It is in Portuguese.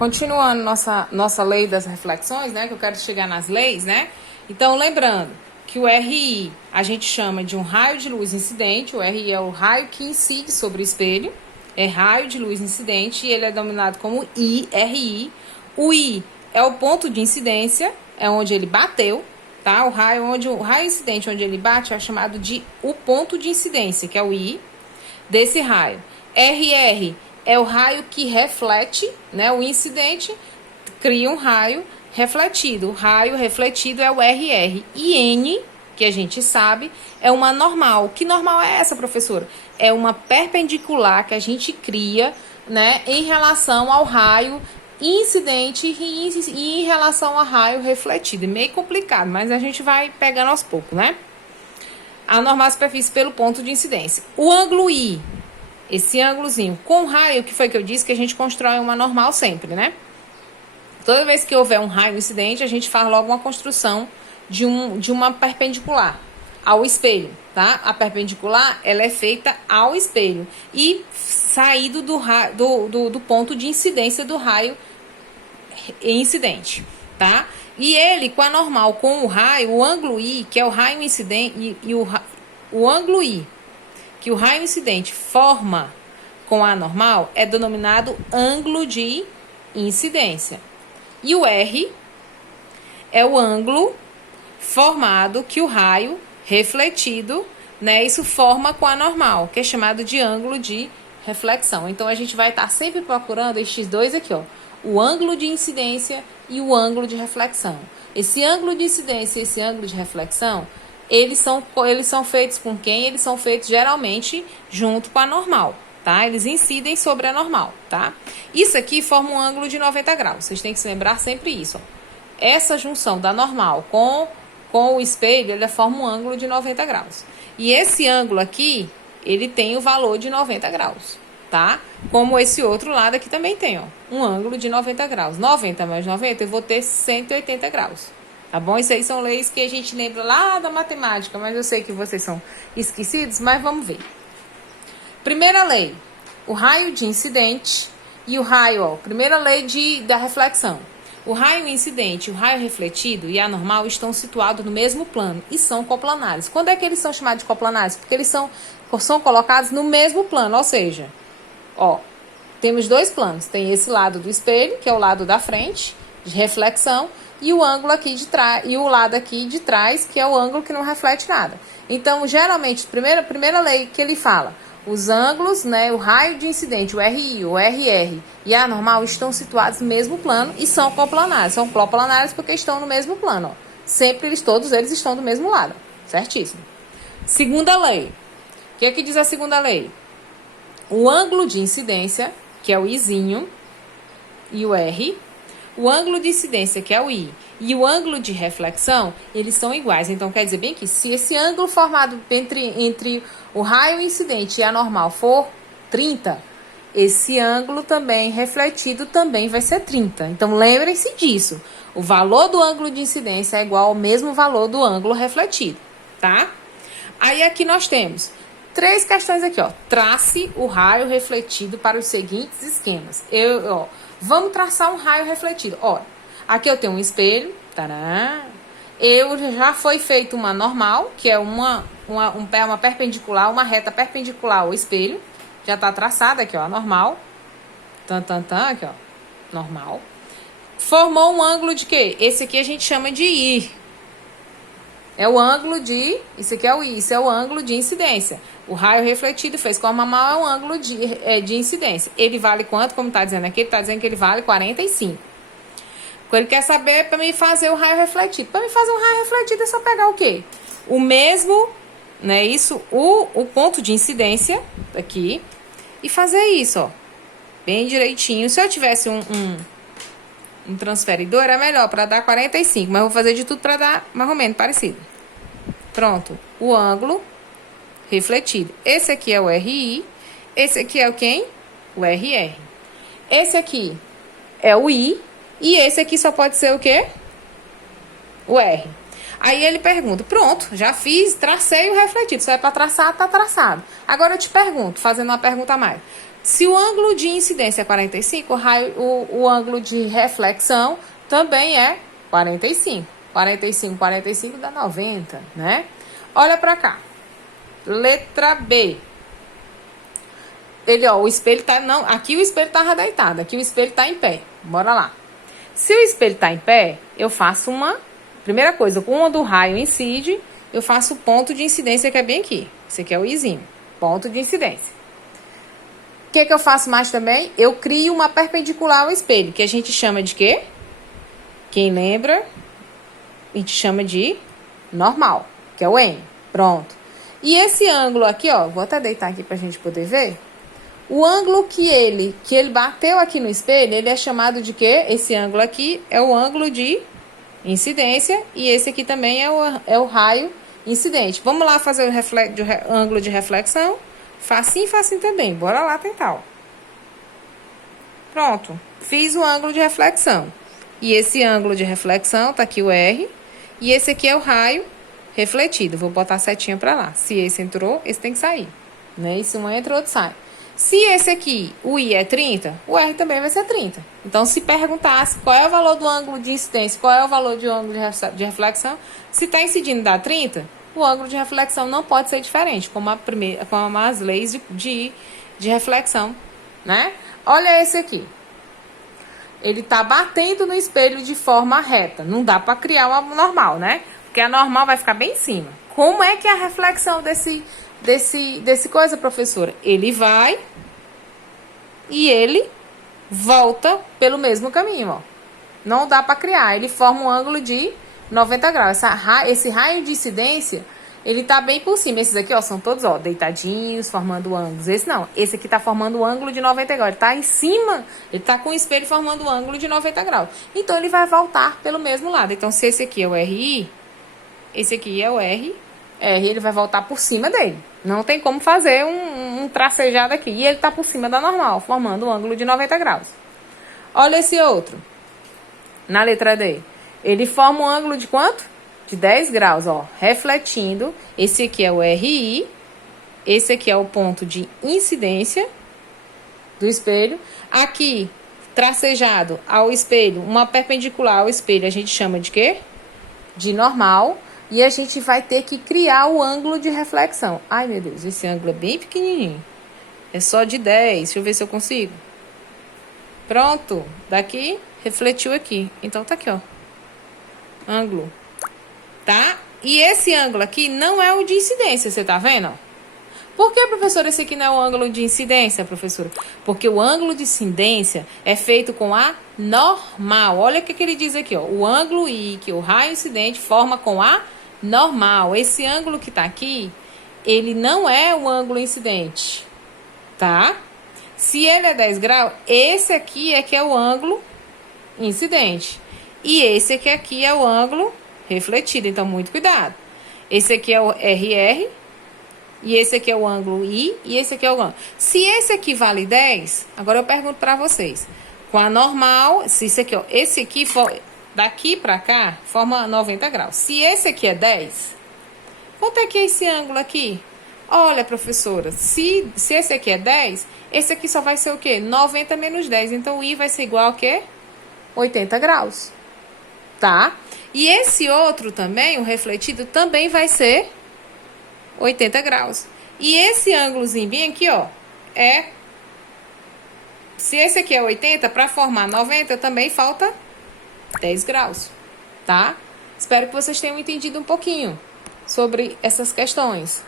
continuando nossa lei das reflexões, né? Que eu quero chegar nas leis, né? Então, lembrando que o RI a gente chama de um raio de luz incidente. O RI é o raio que incide sobre o espelho. É raio de luz incidente e ele é denominado como IRI. O I é o ponto de incidência, é onde ele bateu, tá? O raio incidente onde ele bate é chamado de o ponto de incidência, que é o I desse raio. RR é o raio que reflete, né? O incidente cria um raio refletido. O raio refletido é o RR. E N, que a gente sabe, é uma normal. Que normal é essa, professora? É uma perpendicular que a gente cria, né, em relação ao raio incidente e em relação ao raio refletido. É meio complicado, mas a gente vai pegando aos poucos, né? A normal superfície pelo ponto de incidência. O ângulo I, esse ângulozinho com raio, que foi que eu disse que a gente constrói uma normal sempre, né? Toda vez que houver um raio incidente, a gente faz logo uma construção de uma perpendicular ao espelho, tá? A perpendicular, ela é feita ao espelho e saído do ponto de incidência do raio incidente, tá? E ele, com a normal, com o raio, o ângulo I, que é o raio incidente, o ângulo I, que o raio incidente forma com a normal, é denominado ângulo de incidência. E o R é o ângulo formado que o raio refletido, né, isso forma com a normal, que é chamado de ângulo de reflexão. Então, a gente vai estar sempre procurando estes dois aqui, ó, o ângulo de incidência e o ângulo de reflexão. Esse ângulo de incidência e esse ângulo de reflexão, eles são feitos com quem? Eles são feitos geralmente junto com a normal, tá? Eles incidem sobre a normal, tá? Isso aqui forma um ângulo de 90 graus. Vocês têm que se lembrar sempre isso, ó. Essa junção da normal com o espelho, ele forma um ângulo de 90 graus. E esse ângulo aqui, ele tem o valor de 90 graus, tá? Como esse outro lado aqui também tem, ó, um ângulo de 90 graus. 90 mais 90, eu vou ter 180 graus. Tá bom? Isso aí são leis que a gente lembra lá da matemática, mas eu sei que vocês são esquecidos, mas vamos ver. Primeira lei, o raio de incidente e o raio, ó, primeira lei da reflexão. O raio incidente, o raio refletido e a normal estão situados no mesmo plano e são coplanares. Quando é que eles são chamados de coplanares? Porque eles são colocados no mesmo plano, ou seja, ó, temos dois planos. Tem esse lado do espelho, que é o lado da frente, de reflexão, e o ângulo aqui de trás, e o lado aqui de trás, que é o ângulo que não reflete nada. Então, geralmente, primeira lei que ele fala, os ângulos, né, o raio de incidente, o RI, o RR e a normal estão situados no mesmo plano e são coplanares. São coplanares porque estão no mesmo plano, ó. Sempre todos eles estão do mesmo lado, certíssimo. Segunda lei. O que é que diz a segunda lei? O ângulo de incidência, que é o Izinho, e o R, o ângulo de incidência, que é o I, e o ângulo de reflexão, eles são iguais. Então, quer dizer bem que se esse ângulo formado entre o raio incidente e a normal for 30, esse ângulo também refletido também vai ser 30. Então, lembrem-se disso. O valor do ângulo de incidência é igual ao mesmo valor do ângulo refletido, tá? Aí, aqui nós temos 3 questões aqui, ó. Trace o raio refletido para os seguintes esquemas. Vamos traçar um raio refletido. Ó, aqui eu tenho um espelho. Tará. Já foi feita uma normal, que é uma perpendicular, uma reta perpendicular ao espelho. Já está traçada aqui, ó, a normal. Aqui, ó, normal. Formou um ângulo de quê? Esse aqui a gente chama de I. É o ângulo de... Isso aqui é o I, isso é o ângulo de incidência. O raio refletido fez com a normal é um ângulo de incidência. Ele vale quanto? Como está dizendo aqui, ele está dizendo que ele vale 45. Ele quer saber para mim fazer o raio refletido. Para mim fazer um raio refletido é só pegar o quê? O mesmo, né? Isso, o ponto de incidência aqui e fazer isso, ó. Bem direitinho. Se eu tivesse um transferidor, era melhor para dar 45. Mas eu vou fazer de tudo para dar mais ou menos parecido. Pronto. O ângulo refletido. Esse aqui é o RI. Esse aqui é o quem? O RR. Esse aqui é o I. E esse aqui só pode ser o quê? O R. Aí ele pergunta, pronto, já fiz, tracei o refletido. Só é para traçar, tá traçado. Agora eu te pergunto, fazendo uma pergunta a mais. Se o ângulo de incidência é 45, o ângulo de reflexão também é 45. 45, 45 dá 90, né? Olha pra cá. Letra B. Ele, ó, o espelho tá... Não, aqui o espelho tá deitado, aqui o espelho tá em pé. Bora lá. Se o espelho tá em pé, eu faço uma... Primeira coisa, quando o raio incide, eu faço o ponto de incidência que é bem aqui. Esse aqui é o izinho. Ponto de incidência. O que eu faço mais também? Eu crio uma perpendicular ao espelho, que a gente chama de quê? Quem lembra? A gente chama de normal, que é o N. Pronto. E esse ângulo aqui, ó, vou até deitar aqui pra gente poder ver. O ângulo que ele bateu aqui no espelho, ele é chamado de quê? Esse ângulo aqui é o ângulo de incidência e esse aqui também é o raio incidente. Vamos lá fazer o ângulo de reflexão? Facinho, facinho também. Bora lá tentar, ó. Pronto. Fiz o ângulo de reflexão. E esse ângulo de reflexão, tá aqui o R. E esse aqui é o raio refletido. Vou botar a setinha pra lá. Se esse entrou, esse tem que sair. Né? E se um entra, o outro sai. Se esse aqui, o I é 30, o R também vai ser 30. Então, se perguntasse qual é o valor do ângulo de incidência, qual é o valor do ângulo de reflexão, se está incidindo dá 30, o ângulo de reflexão não pode ser diferente, como as leis de reflexão, né? Olha esse aqui. Ele está batendo no espelho de forma reta. Não dá para criar uma normal, né? Porque a normal vai ficar bem em cima. Como é que é a reflexão desse coisa, professora? Ele vai e ele volta pelo mesmo caminho, ó. Não dá para criar. Ele forma um ângulo de 90 graus. Esse raio de incidência, ele tá bem por cima. Esses aqui, ó, são todos, ó, deitadinhos, formando ângulos. Esse não. Esse aqui tá formando um ângulo de 90 graus. Ele tá em cima, ele tá com o espelho formando um ângulo de 90 graus. Então, ele vai voltar pelo mesmo lado. Então, se esse aqui é o RI, esse aqui é o R, ele vai voltar por cima dele. Não tem como fazer um tracejado aqui. E ele tá por cima da normal, formando um ângulo de 90 graus. Olha esse outro. Na letra D. Ele forma um ângulo de quanto? De 10 graus, ó. Refletindo. Esse aqui é o RI. Esse aqui é o ponto de incidência do espelho. Aqui, tracejado ao espelho, uma perpendicular ao espelho, a gente chama de quê? De normal. E a gente vai ter que criar o ângulo de reflexão. Ai, meu Deus, esse ângulo é bem pequenininho. É só de 10. Deixa eu ver se eu consigo. Pronto. Daqui, refletiu aqui. Então, tá aqui, ó. Ângulo. Tá? E esse ângulo aqui não é o de incidência, você tá vendo? Por que, professora, esse aqui não é o ângulo de incidência, professora? Porque o ângulo de incidência é feito com a normal. Olha o que ele diz aqui, ó. O ângulo I, que o raio incidente forma com a normal. Esse ângulo que tá aqui, ele não é o ângulo incidente, tá? Se ele é 10 graus, esse aqui é que é o ângulo incidente. E esse aqui é o ângulo refletido. Então, muito cuidado. Esse aqui é o RR. E esse aqui é o ângulo I. E esse aqui é o ângulo. Se esse aqui vale 10, agora eu pergunto pra vocês. Com a normal, se esse aqui, ó, esse aqui for, daqui pra cá, forma 90 graus. Se esse aqui é 10, quanto é que é esse ângulo aqui? Olha, professora, se esse aqui é 10, esse aqui só vai ser o quê? 90 menos 10. Então, o I vai ser igual a quê? 80 graus. Tá? E esse outro também, o refletido, também vai ser 80 graus. E esse ângulozinho bem aqui, ó, se esse aqui é 80, para formar 90, também falta 10 graus, tá? Espero que vocês tenham entendido um pouquinho sobre essas questões.